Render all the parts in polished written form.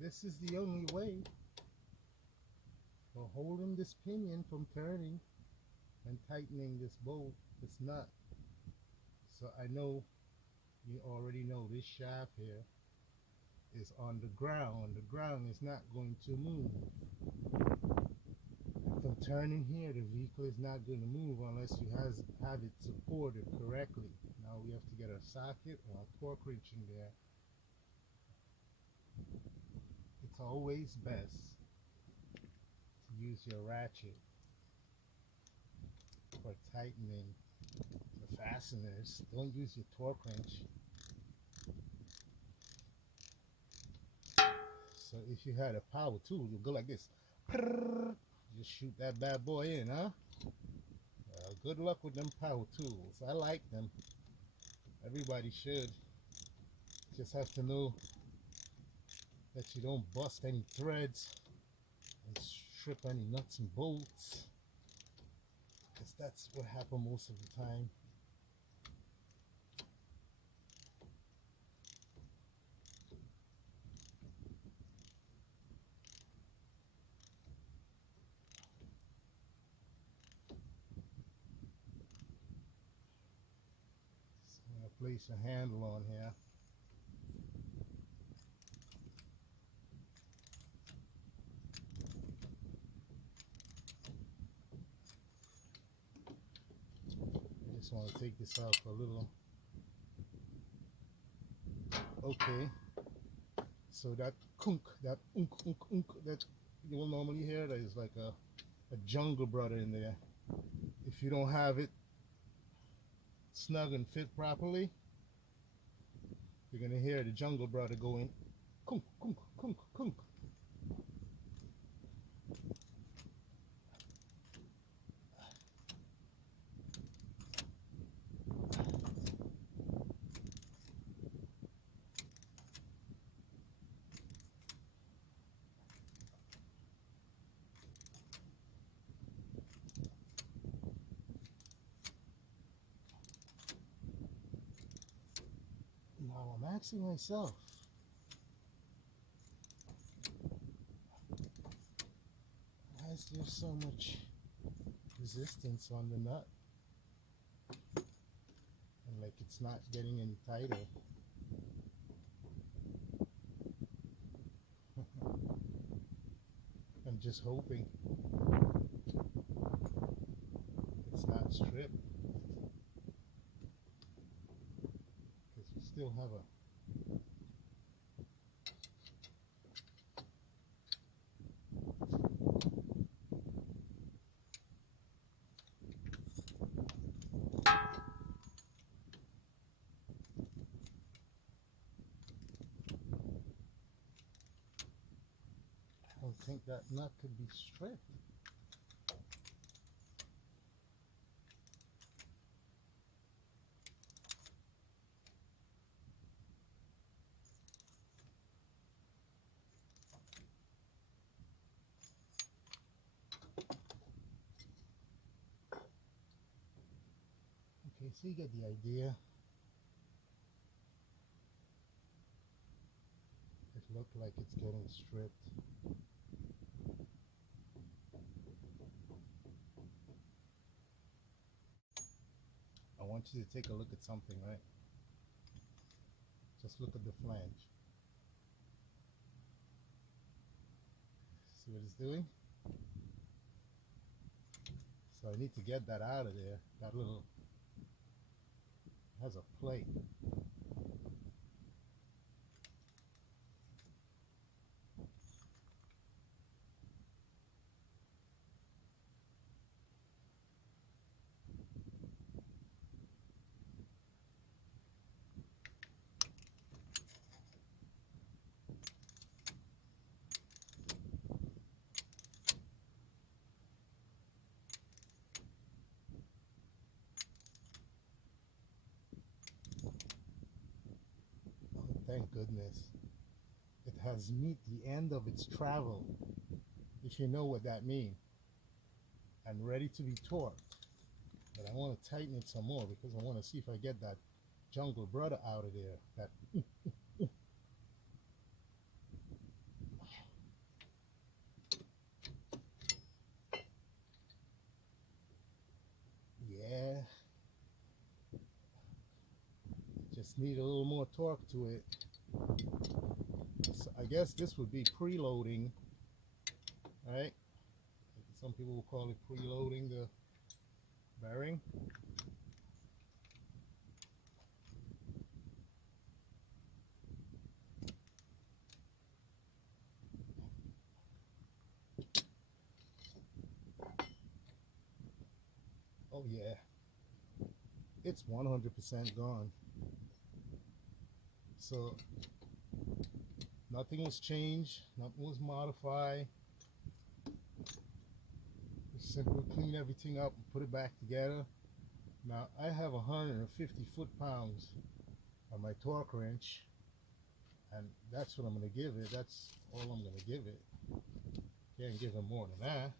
this is the only way for holding this pinion from turning and tightening this bolt, this nut. So I know you already know this shaft here is on the ground. The ground is not going to move. From turning here, the vehicle is not going to move unless you have it supported correctly. Now we have to get our socket or a torque wrench in there. It's always best to use your ratchet for tightening the fasteners. Don't use your torque wrench. So if you had a power tool, you'll go like this. Just shoot that bad boy in, huh? Good luck with them power tools. I like them. Everybody should. Just have to know that you don't bust any threads and strip any nuts and bolts, because that's what happens most of the time. So I'm going to place a handle on here. I just want to take this out for a little. Okay, so that kunk, that unk, that you will normally hear, that is like a jungle brother in there. If you don't have it snug and fit properly, you're gonna hear the jungle brother going kunk, kunk, kunk, kunk. Now I'm asking myself, why is there so much resistance on the nut? And like it's not getting any tighter. I'm just hoping it's not stripped, because you still have a I don't think that nut could be stripped. Okay, so you get the idea. It looked like it's getting stripped. I want you to take a look at something, right? Just look at the flange. See what it's doing? So I need to get that out of there. That little has a plate. Oh, thank goodness. It has met the end of its travel, if you know what that means, and ready to be torqued. But I want to tighten it some more because I want to see if I get that jungle brother out of there. That Just need a little more torque to it. So I guess this would be preloading, right? Some people will call it preloading the bearing. Oh yeah, it's 100% gone. So nothing was changed, nothing was modified. Just simply clean everything up and put it back together. Now I have 150 foot-pounds on my torque wrench, and that's what I'm going to give it. That's all I'm going to give it. Can't give it more than that.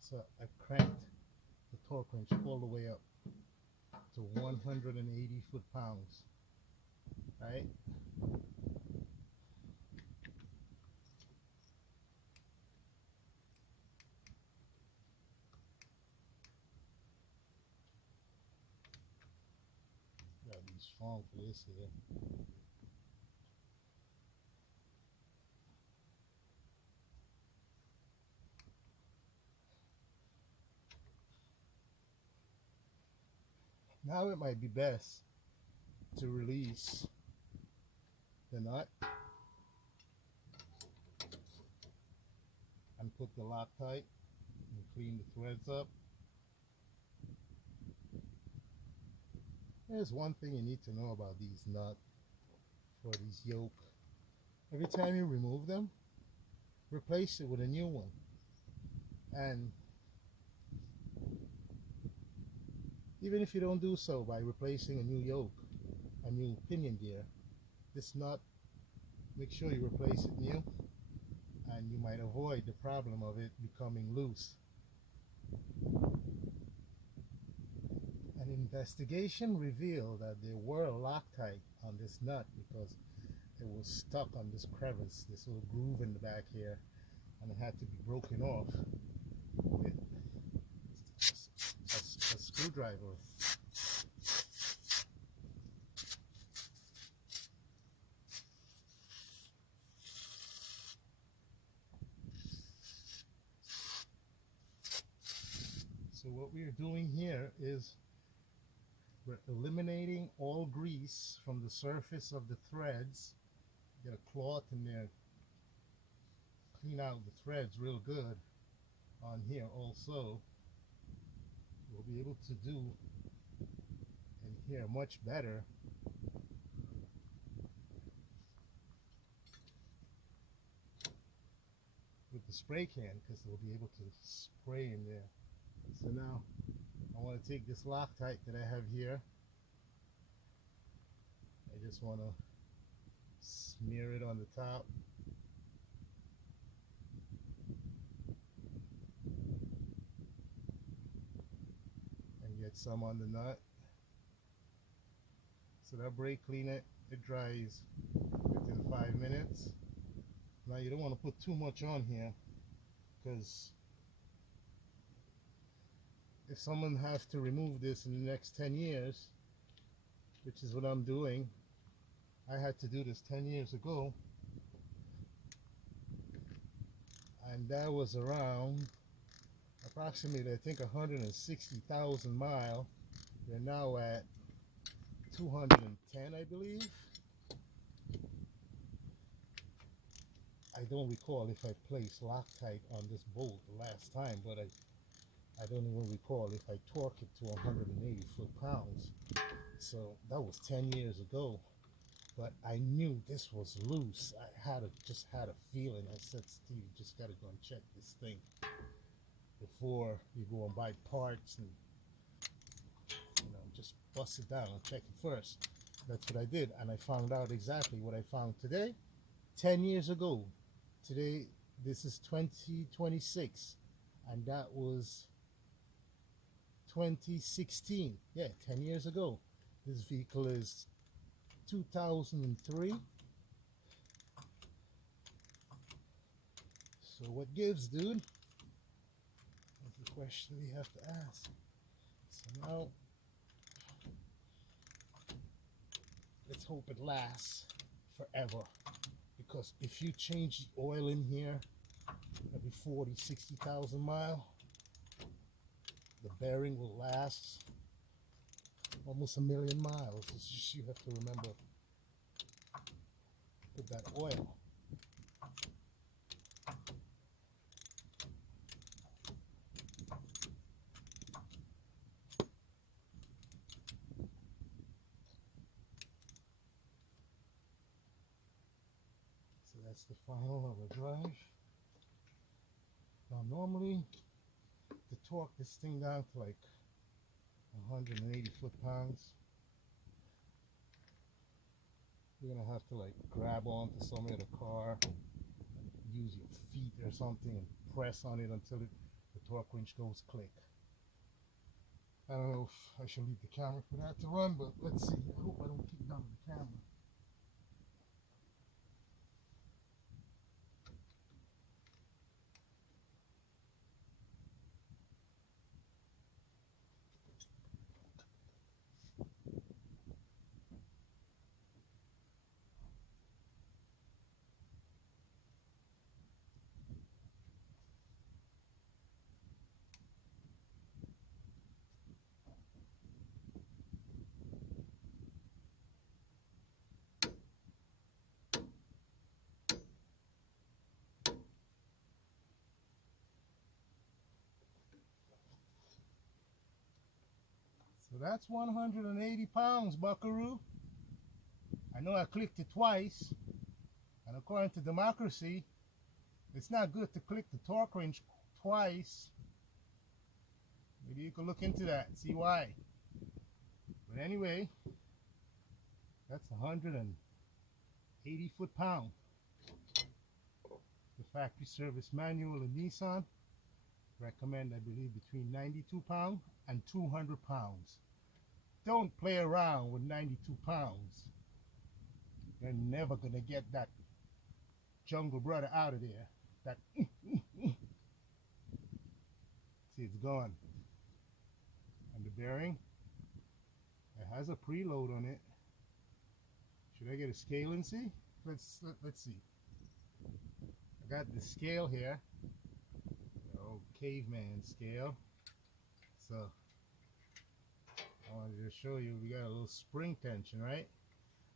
So I cranked the torque wrench all the way up to 180 foot-pounds, right? Gotta be strong for this here. Now it might be best to release the nut and put the Loctite and clean the threads up. There's one thing you need to know about these nuts for these yoke. Every time you remove them, replace it with a new one. And even if you don't do so by replacing a new yoke, a new pinion gear, this nut, make sure you replace it new, and you might avoid the problem of it becoming loose. An investigation revealed that there were Loctite on this nut because it was stuck on this crevice, this little groove in the back here, and it had to be broken off with a screwdriver. So what we are doing here is we're eliminating all grease from the surface of the threads. Get a cloth in there, clean out the threads real good on here also. We'll be able to do in here much better with the spray can, because we'll be able to spray in there. So now I want to take this Loctite that I have here. I just want to smear it on the top. And get some on the nut. So that brake clean it dries within 5 minutes. Now you don't want to put too much on here, because if someone has to remove this in the next 10 years, which is what I'm doing, I had to do this 10 years ago, and that was around approximately, I think, 160,000 miles. We're now at 210, I believe. I don't recall if I placed Loctite on this bolt the last time, but I don't even recall if I torqued it to 180 foot-pounds. So that was 10 years ago. But I knew this was loose. I just had a feeling. I said, Steve, you just got to go and check this thing before you go and buy parts, and just bust it down and check it first. That's what I did, and I found out exactly what I found today. 10 years ago. Today, this is 2026, and that was 2016. Yeah, 10 years ago. This vehicle is 2003. So what gives, dude? That's the question we have to ask. So now, let's hope it lasts forever. Because if you change the oil in here every 40, 60,000 miles, the bearing will last almost 1,000,000 miles. It's just you have to remember, put that oil. So that's the final of a drive. Now normally, to torque this thing down to like 180 foot-pounds, you're gonna have to like grab onto something of the car, use your feet or something and press on it until the torque wrench goes click. I don't know if I should leave the camera for that to run, but let's see. I hope I don't kick down the camera. So that's 180 pounds, buckaroo. I know I clicked it twice, and according to democracy, it's not good to click the torque wrench twice. Maybe you could look into that and see why. But anyway, that's 180 foot-pound. The factory service manual in Nissan recommend, I believe, between 92 pounds and 200 pounds. Don't play around with 92 pounds. You're never gonna get that jungle brother out of there. That see, it's gone. And the bearing, it has a preload on it. Should I get a scale and see? Let's see. I got the scale here, the old caveman scale. So I wanted to show you, we got a little spring tension, right?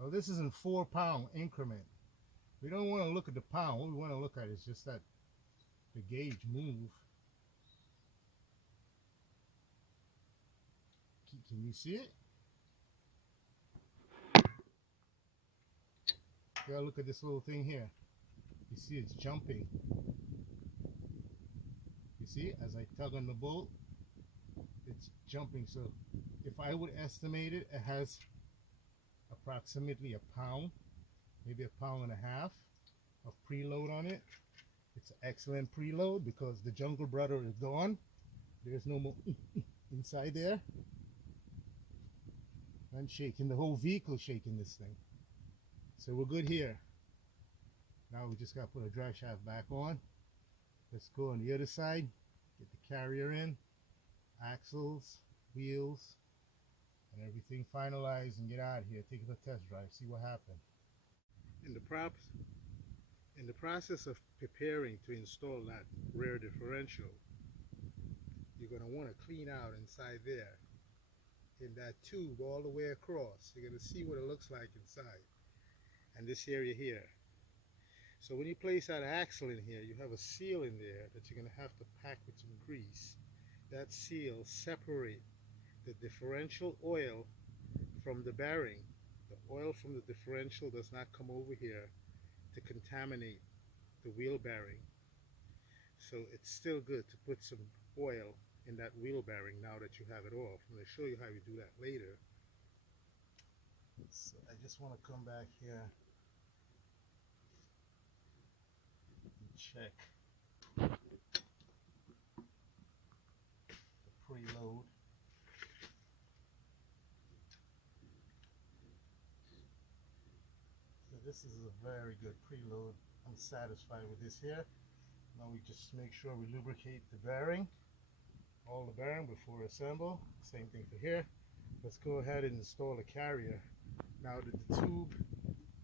Oh, this is in 4-pound increment. We don't want to look at the pound. What we want to look at is just that the gauge move. Can you see it? You gotta look at this little thing here. You see it's jumping. You see, as I tug on the bolt, it's jumping. So if I would estimate it, it has approximately a pound, maybe 1.5 pounds of preload on it. It's an excellent preload because the jungle brother is gone. There's no more inside there. I'm shaking, the whole vehicle shaking this thing. So we're good here. Now we just got to put a drive shaft back on. Let's go on the other side, get the carrier in, axles, wheels, and everything finalized and get out of here. Take it a test drive, see what happened. In the process of preparing to install that rear differential, you're going to want to clean out inside there in that tube all the way across. You're going to see what it looks like inside, and this area here. So when you place that axle in here, you have a seal in there that you're going to have to pack with some grease. That seal separates the differential oil from the bearing. The oil from the differential does not come over here to contaminate the wheel bearing. So it's still good to put some oil in that wheel bearing now that you have it off. I'm going to show you how you do that later. So I just want to come back here and check the preload. this is a very good preload. I'm satisfied with this here. Now we just make sure we lubricate the bearing, all the bearing before assemble. Same thing for here. Let's go ahead and install a carrier. Now that the tube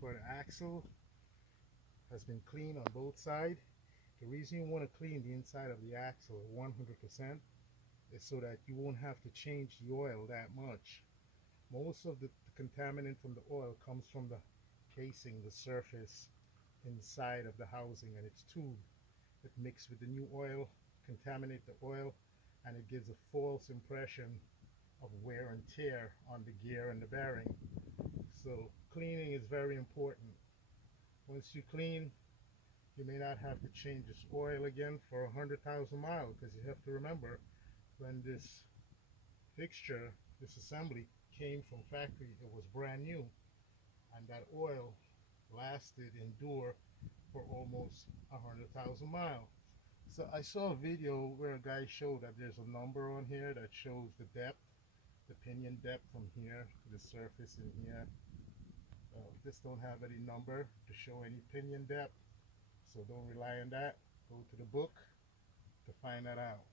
for the axle has been cleaned on both sides, the reason you want to clean the inside of the axle 100% is so that you won't have to change the oil that much. Most of the contaminant from the oil comes from the casing, the surface inside of the housing, and its tube. It mixes with the new oil, contaminate the oil, and it gives a false impression of wear and tear on the gear and the bearing. So cleaning is very important. Once you clean, you may not have to change this oil again for 100,000 miles, because you have to remember, when this fixture, this assembly came from factory, it was brand new, and that oil lasted, endured for almost 100,000 miles. So I saw a video where a guy showed that there's a number on here that shows the depth, the pinion depth from here to the surface in here. This don't have any number to show any pinion depth, so don't rely on that. Go to the book to find that out.